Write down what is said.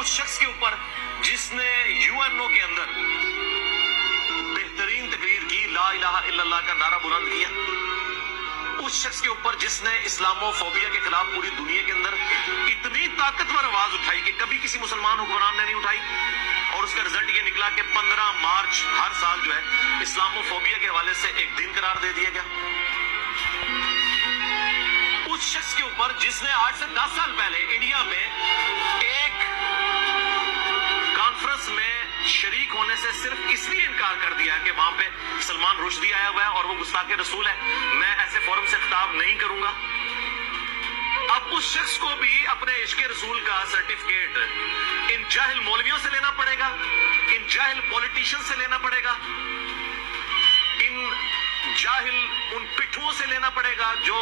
उस शख्स के ऊपर जिसने यूएनओ के अंदर बेहतरीन तकरीर की, ला इलाहा इल्लल्लाह का नारा बुलंद किया, उस शख्स के ऊपर जिसने इस्लामोफोबिया के खिलाफ पूरी दुनिया के अंदर इतनी ताकतवर आवाज उठाई कि कभी किसी मुसलमान हुक्मरान ने नहीं उठाई, और उसका रिजल्ट ये निकला कि 15 मार्च हर साल जो है इस्लामोफोबिया के हवाले से एक दिन करार दे दिया गया। उस शख्स के ऊपर जिसने आज से 10 साल पहले इंडिया में एक कॉन्फ्रेंस में शरीक होने से सिर्फ इसलिए इनकार कर दिया कि वहां पे सलमान रुश्दी आया हुआ है और वो गुस्ताखे रसूल है, मैं ऐसे फोरम से खिताब नहीं करूंगा। अब उस शख्स को भी अपने इश्क रसूल का सर्टिफिकेट इन जाहिल मौलवियों से लेना पड़ेगा, इन जाहिल पॉलिटिशियन से लेना पड़ेगा, इन जाहिल उन पिट्ठुओं से लेना पड़ेगा जो